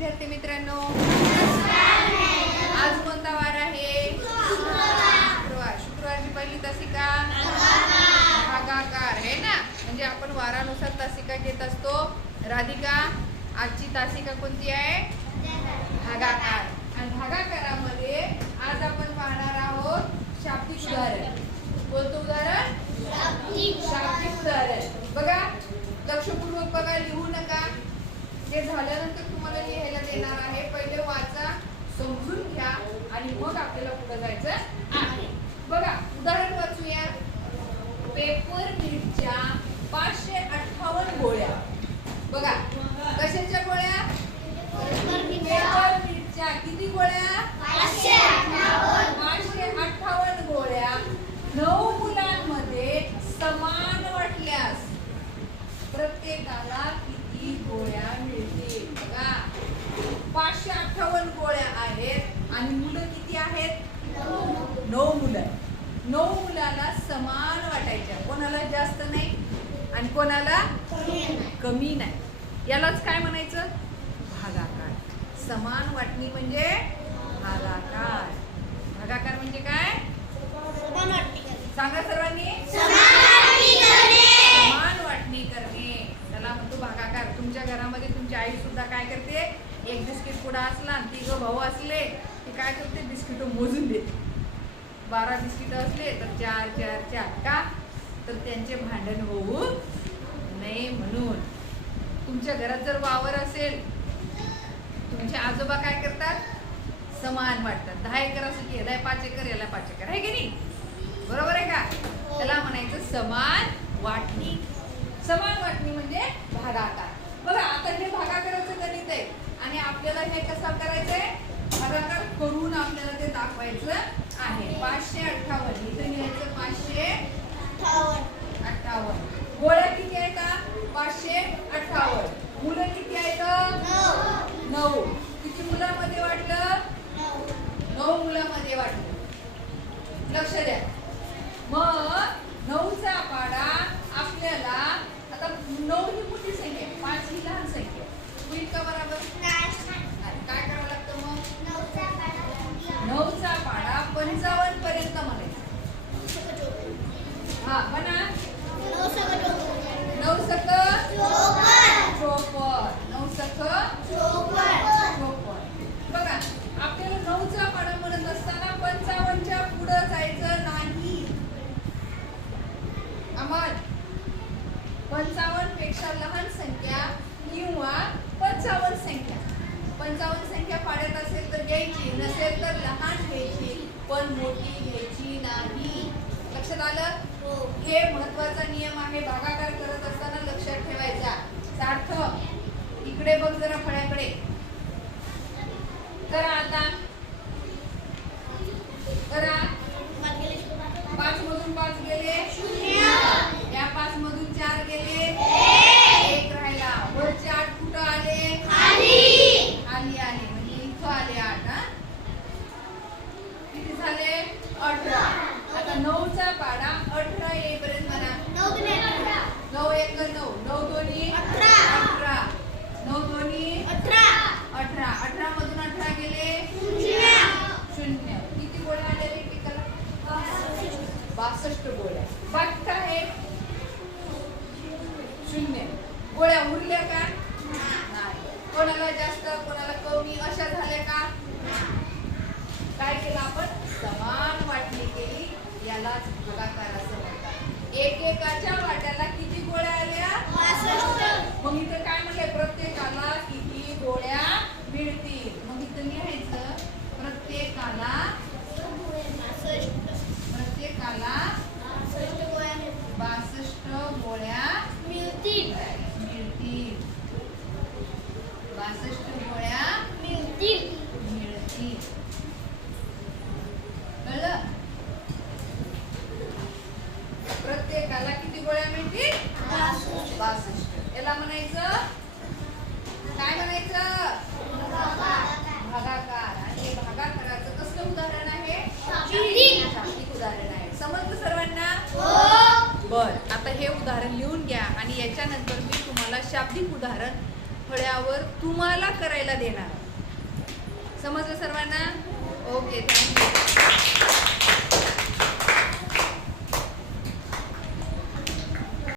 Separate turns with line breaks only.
विद्यार्थी मित्रांनो आज कोणता वार आहे? शुक्रवार. शुक्रवारची पहिली तसिका भागाकार आहे ना? म्हणजे आपण वारानुसार तासिका घेत असतो. राधिका आजची तासिका कोणती आहे? भागाकार. आणि भागा आज आपण पाहणार आहोत शाब्दिक उदाहरण कोणतं उदाहरण शाब्दिक उदाहरण बघा लक्षपूर्वक बघा लिहू नका हे झाल्यानंतर तुम्हाला लिहायला देणार आहे पहिले वाचा समजून घ्या आणि मग आपल्याला पुढे जायचं आहे बघा उदाहरण वाचूया पेपर मिरच्या पाचशे अठ्ठावन्न गोळ्या. बघा कशाच्या गोळ्या? पेपर मिरच्या. किती गोळ्या? पाचशे अठ्ठावन्न गोळ्या. नऊ मुलांमध्ये समान वाटल्यास प्रत्येकाला किती गोळ्या मिळतील? बघा पाचशे अठ्ठावन्न गोळ्या आहेत आणि मुलं किती आहेत? नऊ मुलं. नऊ मुलाला समान वाटायच्या. कोणाला जास्त नाही आणि कोणाला कमी नाही. यालाच काय म्हणायचं? भागाकार. समान वाटणी म्हणजे भागाकार. भागाकार म्हणजे काय? सांगा सर्वांनी. समान वाटणी करणे. त्याला म्हणतो भागाकार. तुमच्या घरामध्ये तुमची आई सुद्धा काय करते? एक बिस्किट पुडा असला आणि तिघ भाऊ असले ते काय करते? बिस्किट मोजून देते. बारा बिस्किट असले तर चार चार चार. का? तर त्यांचे भांडण होऊ नये म्हणून. तुमच्या घरात जर वावर असेल तुमचे आजोबा काय करतात? समान वाटतात. दहा एकर असं की याला पाच एकर याला पाच एकर. आहे की नाही? बरोबर आहे का? त्याला म्हणायचं समान वाटणी. समान वाटणी म्हणजे भागाकार. बघा आता हे भागाकाराचं गणित आहे. आणि आपल्याला हे कसं करायचंय? भागाकार करून आपल्याला ते दाखवायचं आहे पाचशे अठ्ठावन्न इथं लिहायचं पाचशे अठ्ठावन्न गोळ्या किती आहेत हा? पाचशे अठ्ठावन्न मुलं किती आहेत नऊ किती मुलांमध्ये वाटलं नऊ मुलांमध्ये वाटलं लक्ष द्या मग नऊचा पाडा आपल्याला आता नऊ ही मोठी संख्या आहे, पाच ही लहान संख्या आहे. होईल का बरोबर नाही. काय करावं लागतं मग नऊचा पाडा पंचावन्न पर्यंत म्हणायचा हा म्हणा नऊ सक चोपन्न नऊ सक चोपन्न बघा आपल्याला नऊचा पाडा म्हणत असताना पंचावन्नच्या पुढे जायचं नाही अमर पंचावन्नपेक्षा लहान संख्या किंवा पंचावन्न संख्या. पंचावन्न संख्या पाड्यात असेल तर घ्यायची नसेल तर लहान घ्यायची पण मोठी घ्यायची नाही. लक्षात आलं? हो. हे. महत्त्वाचा नियम आहे. भागाकार करत असताना लक्षात ठेवायचा. सार्थ इकडे बघ जरा फळ्याकडे. करा आता. करा. पाच मधून पाच गेले या पाच मधून चार गेले एक राहिला वरचे आठ कुठं आले खाली आले म्हणजे इथं आले आठ हा किती झाले अठरा आता नऊचा पाडा अठरा येईपर्यंत म्हणा नऊ एक नऊ नऊ दोन्ही
अठरा.
अठरा. नऊ दोन्ही अठरा. अठरा. मधून अठरा गेले. शून्य. किती गोळ्या आल्या रे पिकाला? बासष्ट. गोळ्या. बाकी काय? आहे शून्य. गोळ्या उरल्या का? नाही. कोणाला जास्त कोणाला कमी अशा झाल्या का? काय केलं आपण? समान वाटणी केली. यालाच भागाकार असं म्हणतात एकेकाच्या वाट्याला किती गोळ्या आल्या त्याला म्हणायचं? काय म्हणायचं? भागाकार. आणि भागाकाराचं कसलं उदाहरण आहे? शाब्दिक. उदाहरण आहे. समजलं सर्वांना? हो. बर आता हे उदाहरण लिहून घ्या आणि याच्यानंतर मी तुम्हाला शाब्दिक उदाहरण फळ्यावर तुम्हाला करायला देणार. समजलं सर्वांना? Okay thank you